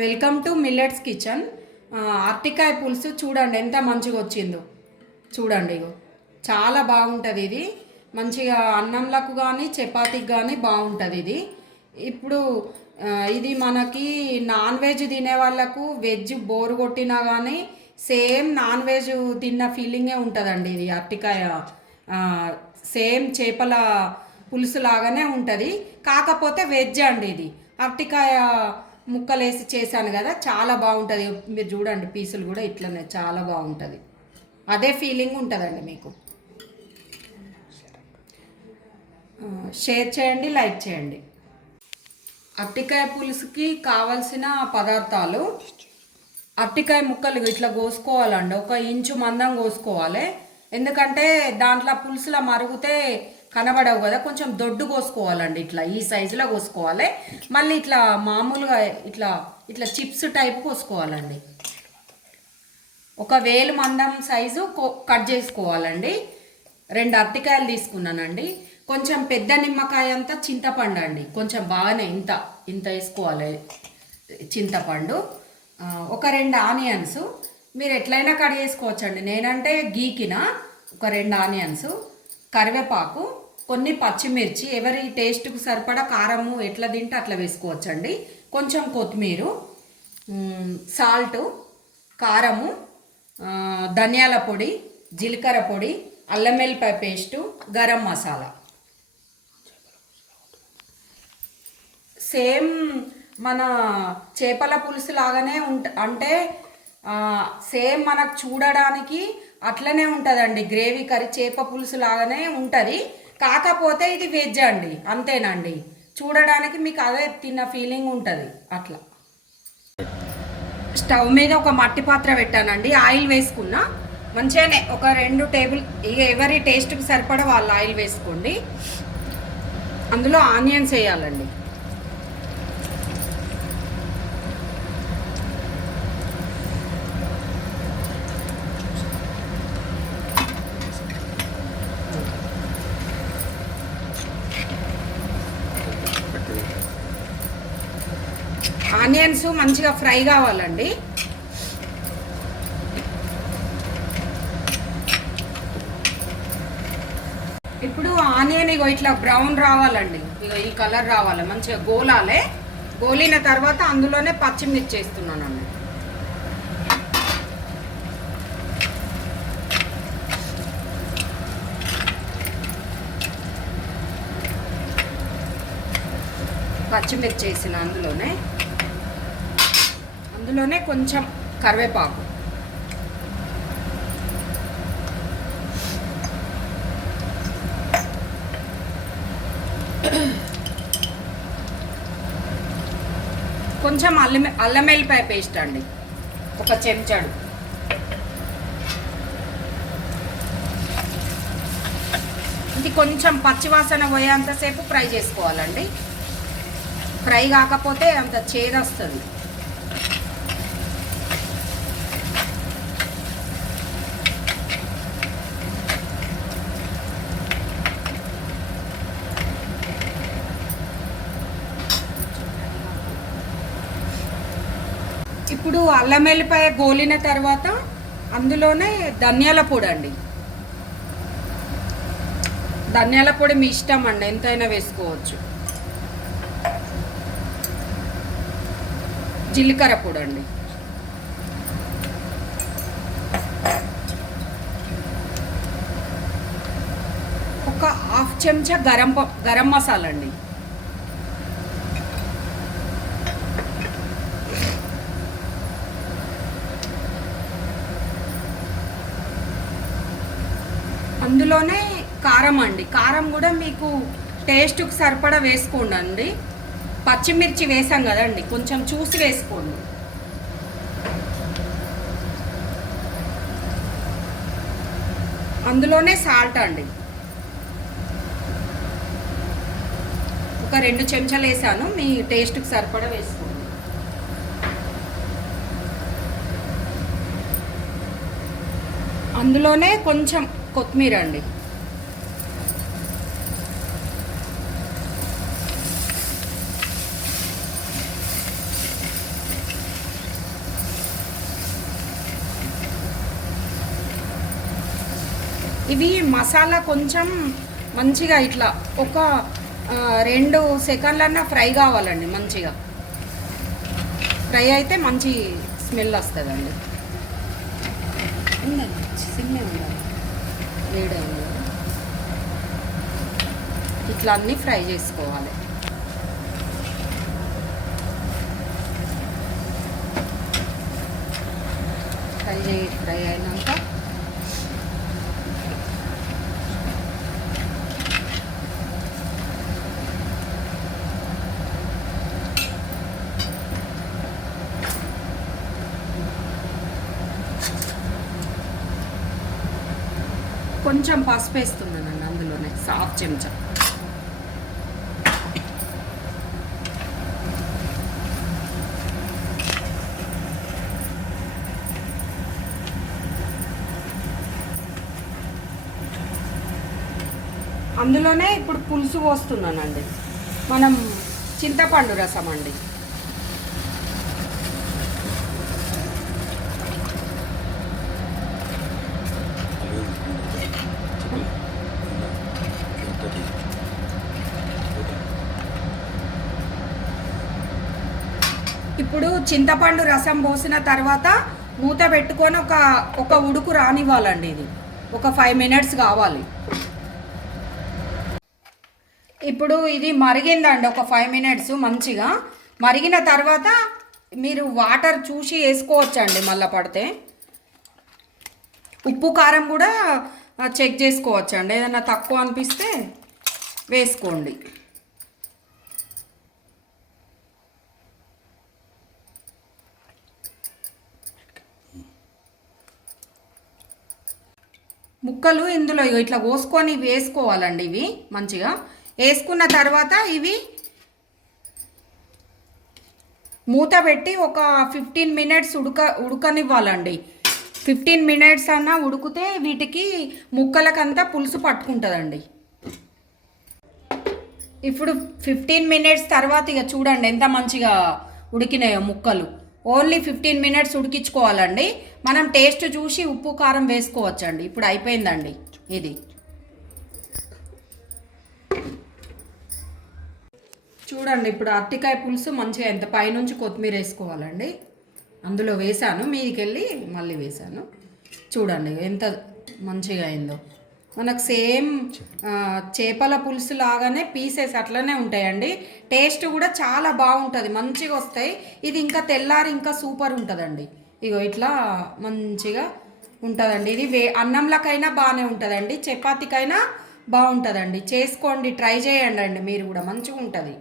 Welcome to millets kitchen. అరటికాయ పులుసు చూడండి ఎంత మంచిగా వచ్చిందో. చూడండి ఇగో చాలా బాగుంటుంది ఇది. మంచిగా అన్నంలకు కానీ చపాతీకి కానీ బాగుంటుంది ఇది. ఇప్పుడు ఇది మనకి నాన్ వెజ్ తినే వాళ్ళకు వెజ్ బోరు కొట్టినా కానీ సేమ్ నాన్ వెజ్ తిన్న ఫీలింగే ఉంటుందండి ఇది అరటికాయ సేమ్ చేపల పులుసు లాగానే ఉంటుంది. కాకపోతే వెజ్ అండి ఇది. అరటికాయ ముక్కలు వేసి చేశాను కదా చాలా బాగుంటుంది. మీరు చూడండి పీసులు కూడా ఇట్లనే చాలా బాగుంటుంది. అదే ఫీలింగ్ ఉంటుందండి మీకు. షేర్ చేయండి లైక్ చేయండి. అరటికాయ పులుసుకి కావలసిన పదార్థాలు అరటికాయ ముక్కలు ఇట్లా కోసుకోవాలండి. ఒక ఇంచు మందం కోసుకోవాలి. ఎందుకంటే దాంట్లో పులుసులా మరుగుతే కనబడవు కదా కొంచెం దొడ్డు కోసుకోవాలండి ఇట్లా ఈ సైజులో కోసుకోవాలి. మళ్ళీ ఇట్లా మామూలుగా ఇట్లా ఇట్లా చిప్స్ టైప్ కోసుకోవాలండి. ఒక వేలు మందం సైజు కట్ చేసుకోవాలండి. రెండు అరటికాయలు తీసుకున్నానండి. కొంచెం పెద్ద నిమ్మకాయ అంతా చింతపండు అండి. కొంచెం బాగానే ఇంత ఇంత వేసుకోవాలి చింతపండు. ఒక రెండు ఆనియన్స్. మీరు ఎట్లయినా కట్ చేసుకోవచ్చండి. నేనంటే గీకిన ఒక రెండు ఆనియన్స్. కరివేపాకు. కొన్ని పచ్చిమిర్చి ఎవరి టేస్ట్కు సరిపడా కారము ఎట్లా తింటే అట్లా వేసుకోవచ్చండి. కొంచెం కొత్తిమీర సాల్టు కారము ధనియాల పొడి జీలకర్ర పొడి అల్లం వెల్లిపాయ పేస్టు గరం మసాలా. సేమ్ మన చేపల పులుసు లాగానే ఉంట అంటే సేమ్ మనకు చూడడానికి అట్లనే ఉంటుందండి. గ్రేవీ కర్రీ చేప పులుసు లాగానే ఉంటుంది. కాకపోతే ఇది వెజ్ అండి అంతేనండి. చూడడానికి మీకు అదే తిన్న ఫీలింగ్ ఉంటుంది అట్లా. స్టవ్ మీద ఒక మట్టి పాత్ర పెట్టానండి ఆయిల్ వేసుకున్నా. మంచిగానే ఒక రెండు టేబుల్ ఇక ఎవరి టేస్ట్కి సరిపడ వాళ్ళు ఆయిల్ వేసుకోండి. అందులో ఆనియన్స్ వేయాలండి. ఆనియన్స్ మంచిగా ఫ్రై కావాలండి. ఇప్పుడు ఆనియన్ ఇగో ఇట్లా బ్రౌన్ రావాలండి. ఇగో ఈ కలర్ రావాలి మంచిగా గోలాలే. గోలిన తర్వాత అందులోనే పచ్చిమిర్చి వేస్తున్నాను పచ్చిమిర్చి వేసిన అందులోనే. అందులోనే కొంచెం కరివేపాకు. కొంచెం అల్లం అల్లం వెల్లిపాయ పేస్ట్ అండి. ఒక చెంచాడు. ఇది కొంచెం పచ్చివాసన పోయేంతసేపు ఫ్రై చేసుకోవాలండి. ఫ్రై కాకపోతే అంత చేదు ఇప్పుడు అల్లం వెల్లిపాయ గోలిన తర్వాత అందులోనే ధనియాల పొడి అండి. ధనియాల పొడి మీ ఇష్టం అండి ఎంతైనా వేసుకోవచ్చు. జీలకర్ర పొడి అండి. ఒక హాఫ్ చెంచా గరం గరం మసాలా అండి. అందులోనే కారం అండి. కారం కూడా మీకు టేస్ట్కి సరిపడా వేసుకోండి అండి పచ్చిమిర్చి వేసాం కదండి కొంచెం చూసి వేసుకోండి. అందులోనే సాల్ట్ అండి. ఒక రెండు చెంచాలు వేసాను మీ టేస్ట్కి సరిపడా వేసుకోండి. అందులోనే కొంచెం కొత్తిమీర అండి. ఇవి మసాలా కొంచెం మంచిగా ఇట్లా ఒక రెండు సెకండ్లన్నా ఫ్రై కావాలండి మంచిగా. ఫ్రై అయితే మంచి స్మెల్ వస్తుందండి. సిమ్మే ఉండాలి వేడైంది. ఇట్లా అన్నీ ఫ్రై చేసుకోవాలి. ఫ్రై చేయి ఫ్రై అయినాక కొంచెం పసుపు వేస్తున్నానండి అందులోనే. సాఫ్ చెంచా. అందులోనే ఇప్పుడు పులుసు పోస్తున్నానండి. మనం చింతపండు రసం అండి ఇప్పుడు చింతపండు రసం పోసిన తర్వాత మూత పెట్టుకొని ఒక ఒక ఉడుకు రానివ్వాలండి ఇది. ఒక ఫైవ్ మినిట్స్ కావాలి. ఇప్పుడు ఇది మరిగిందండి ఒక ఫైవ్ మినిట్స్ మంచిగా. మరిగిన తర్వాత మీరు వాటర్ చూసి వేసుకోవచ్చండి మళ్ళీ పడితే. ఉప్పు కారం కూడా చెక్ చేసుకోవచ్చండి. ఏదైనా తక్కువ అనిపిస్తే వేసుకోండి. ముక్కలు ఇందులో ఇట్లా కోసుకొని వేసుకోవాలండి ఇవి మంచిగా. వేసుకున్న తర్వాత ఇవి మూత పెట్టి ఒక ఫిఫ్టీన్ మినిట్స్ ఉడక ఉడకనివ్వాలండి. ఫిఫ్టీన్ మినిట్స్ అన్నా ఉడికితే వీటికి ముక్కలకంతా పులుసు పట్టుకుంటుందండి. ఇప్పుడు ఫిఫ్టీన్ మినిట్స్ తర్వాత ఇక చూడండి ఎంత మంచిగా ఉడికినాయో ముక్కలు. ఓన్లీ ఫిఫ్టీన్ మినిట్స్ ఉడికించుకోవాలండి. మనం టేస్ట్ చూసి ఉప్పు కారం వేసుకోవచ్చండి. ఇప్పుడు అయిపోయిందండి ఇది. చూడండి ఇప్పుడు అరటికాయ పులుసు మంచిగా ఎంత పైనుంచి కొత్తిమీర వేసుకోవాలండి. అందులో వేసాను మీదికెళ్ళి మళ్ళీ వేసాను. చూడండి ఎంత మంచిగా అయిందో. మనకు సేమ్ చేపల పులుసు లాగానే పీసెస్ అట్లనే ఉంటాయండి. టేస్ట్ కూడా చాలా బాగుంటుంది మంచిగా వస్తాయి. ఇది ఇంకా తెల్లారి ఇంకా సూపర్ ఉంటుందండి. ఇగో ఇట్లా మంచిగా ఉంటుందండి. ఇది వే అన్నంలకైనా బాగానే ఉంటుందండి చపాతీకైనా బాగుంటుందండి. చేసుకోండి ట్రై చేయండి అండి మీరు కూడా మంచిగా ఉంటుంది.